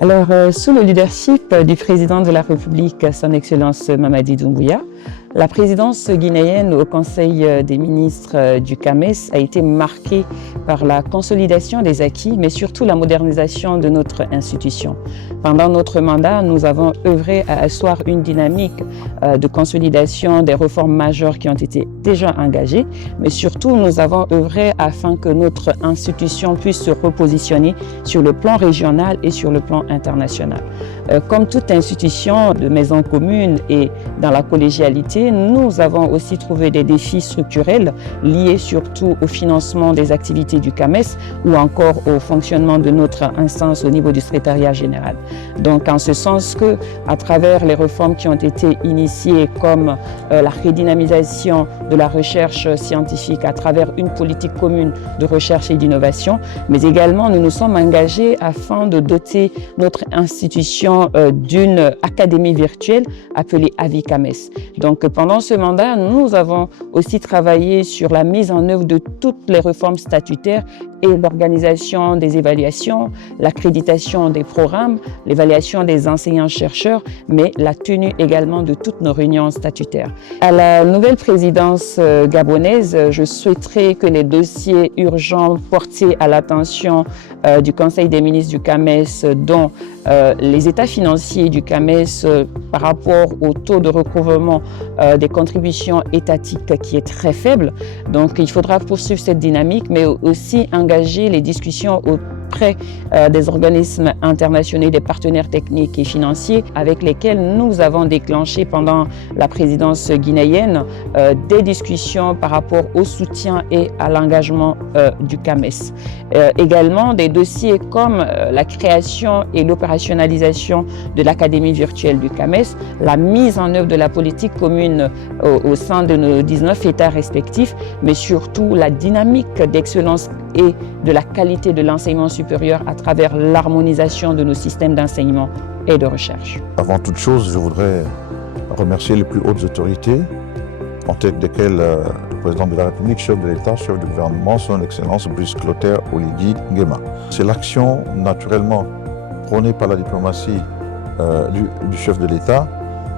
Sous le leadership du président de la République, son Excellence Mamadi Doumbouya, la présidence guinéenne au Conseil des ministres du CAMES a été marquée par la consolidation des acquis, mais surtout la modernisation de notre institution. Pendant notre mandat, nous avons œuvré à asseoir une dynamique de consolidation des réformes majeures qui ont été déjà engagées, mais surtout nous avons œuvré afin que notre institution puisse se repositionner sur le plan régional et sur le plan international. Comme toute institution de maison commune et dans la collégialité, nous avons aussi trouvé des défis structurels liés surtout au financement des activités du CAMES ou encore au fonctionnement de notre instance au niveau du secrétariat général. Donc en ce sens que, à travers les réformes qui ont été initiées comme la redynamisation de la recherche scientifique à travers une politique commune de recherche et d'innovation, mais également nous nous sommes engagés afin de doter notre institution d'une académie virtuelle appelée AVICAMES. Donc pendant ce mandat, nous avons aussi travaillé sur la mise en œuvre de toutes les réformes statutaires et l'organisation des évaluations, l'accréditation des programmes, l'évaluation des enseignants-chercheurs, mais la tenue également de toutes nos réunions statutaires. À la nouvelle présidence gabonaise, je souhaiterais que les dossiers urgents portés à l'attention du Conseil des ministres du CAMES, dont les états financiers du CAMES par rapport au taux de recouvrement des contributions étatiques qui est très faible. Donc il faudra poursuivre cette dynamique, mais aussi engager les discussions auprès des organismes internationaux, des partenaires techniques et financiers avec lesquels nous avons déclenché pendant la présidence guinéenne des discussions par rapport au soutien et à l'engagement du CAMES. Également des dossiers comme la création et l'opérationnalisation de l'Académie virtuelle du CAMES, la mise en œuvre de la politique commune au sein de nos 19 États respectifs, mais surtout la dynamique d'excellence et de la qualité de l'enseignement supérieur à travers l'harmonisation de nos systèmes d'enseignement et de recherche. Avant toute chose, je voudrais remercier les plus hautes autorités, en tête desquelles le président de la République, chef de l'État, chef du gouvernement, son Excellence Brice Clotaire Oligui Nguema. C'est l'action naturellement prônée par la diplomatie du chef de l'État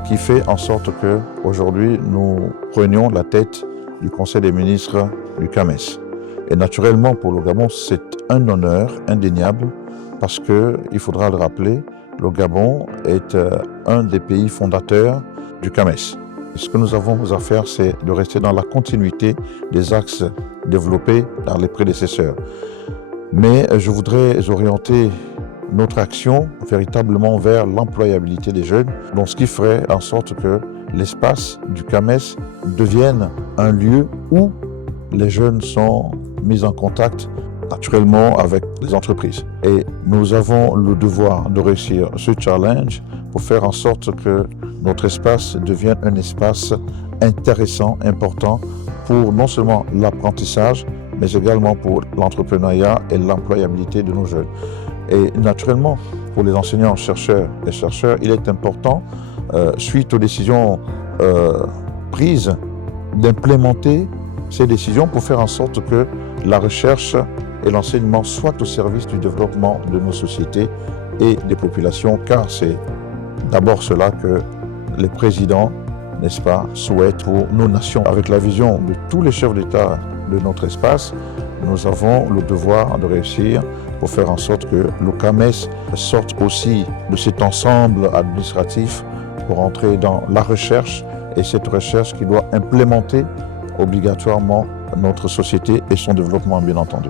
qui fait en sorte qu'aujourd'hui nous prenions la tête du Conseil des ministres du CAMES. Et naturellement pour le Gabon, c'est un honneur indéniable parce qu'il faudra le rappeler, le Gabon est un des pays fondateurs du CAMES. Ce que nous avons à faire, c'est de rester dans la continuité des axes développés par les prédécesseurs. Mais je voudrais orienter notre action véritablement vers l'employabilité des jeunes, donc ce qui ferait en sorte que l'espace du CAMES devienne un lieu où les jeunes sont mis en contact naturellement avec les entreprises. Et nous avons le devoir de réussir ce challenge pour faire en sorte que notre espace devienne un espace intéressant, important pour non seulement l'apprentissage, mais également pour l'entrepreneuriat et l'employabilité de nos jeunes. Et naturellement, pour les enseignants, chercheurs et chercheurs, il est important, suite aux décisions prises, d'implémenter ces décisions pour faire en sorte que la recherche et l'enseignement soient au service du développement de nos sociétés et des populations, car c'est d'abord cela que les présidents, n'est-ce pas, souhaitent pour nos nations. Avec la vision de tous les chefs d'État de notre espace, nous avons le devoir de réussir pour faire en sorte que le CAMES sorte aussi de cet ensemble administratif pour entrer dans la recherche et cette recherche qui doit implémenter obligatoirement notre société et son développement, bien entendu.